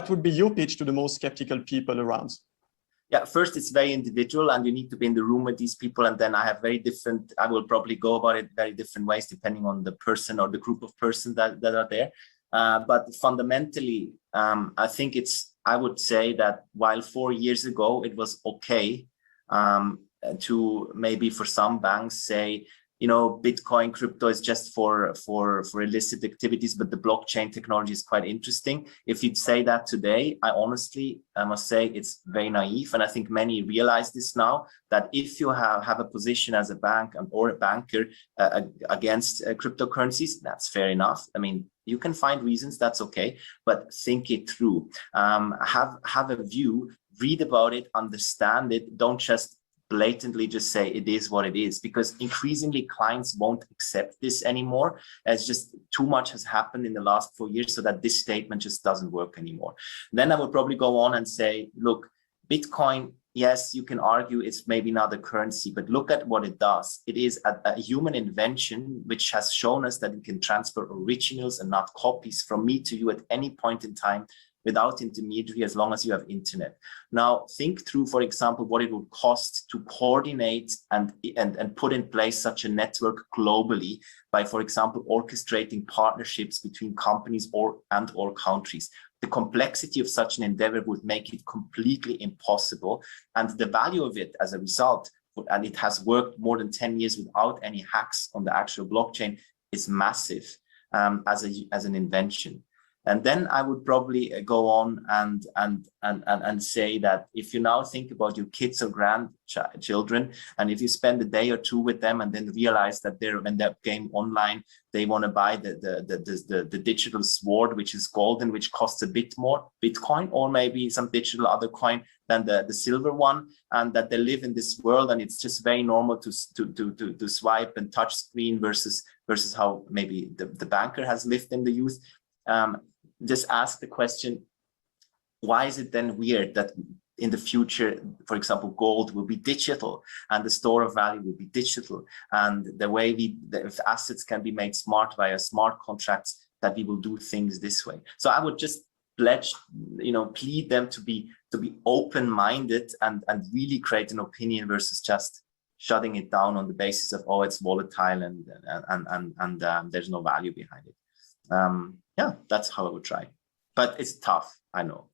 what would be your pitch to the most skeptical people around? Yeah, first, it's very individual and you need to be in the room with these people. And then I will probably go about it very different ways depending on the person or the group of persons that are there. But fundamentally, I would say that while 4 years ago, it was okay to maybe for some banks say, Bitcoin crypto is just for illicit activities, but the blockchain technology is quite interesting. If you'd say that today, I must say it's very naive. And I think many realize this now, that if you have a position as a bank or a banker against cryptocurrencies, that's fair enough. I mean, you can find reasons, that's okay, but think it through. Have a view, read about it, understand it. Don't just blatantly just say it is what it is, because increasingly clients won't accept this anymore. It's just too much has happened in the last 4 years so that this statement just doesn't work anymore. Then I would probably go on and say, look, Bitcoin, yes, you can argue it's maybe not a currency, but look at what it does. It is a human invention which has shown us that we can transfer originals and not copies from me to you at any point in time without intermediary, as long as you have internet. Now, think through, for example, what it would cost to coordinate and put in place such a network globally by, for example, orchestrating partnerships between companies or countries. The complexity of such an endeavor would make it completely impossible. And the value of it as a result, and it has worked more than 10 years without any hacks on the actual blockchain, is massive as an invention. And then I would probably go on and say that if you now think about your kids or grandchildren, and if you spend a day or two with them and then realize that when they game online, they want to buy the digital sword, which is golden, which costs a bit more Bitcoin, or maybe some digital other coin than the silver one, and that they live in this world and it's just very normal to swipe and touch screen versus how maybe the banker has lived in the youth. Just ask the question, why is it then weird that in the future, for example, gold will be digital and the store of value will be digital, and the way the assets can be made smart via smart contracts, that we will do things this way? So I would just plead them to be open-minded and really create an opinion versus just shutting it down on the basis of, oh, it's volatile and there's no value behind it. Yeah, that's how I would try. But it's tough, I know.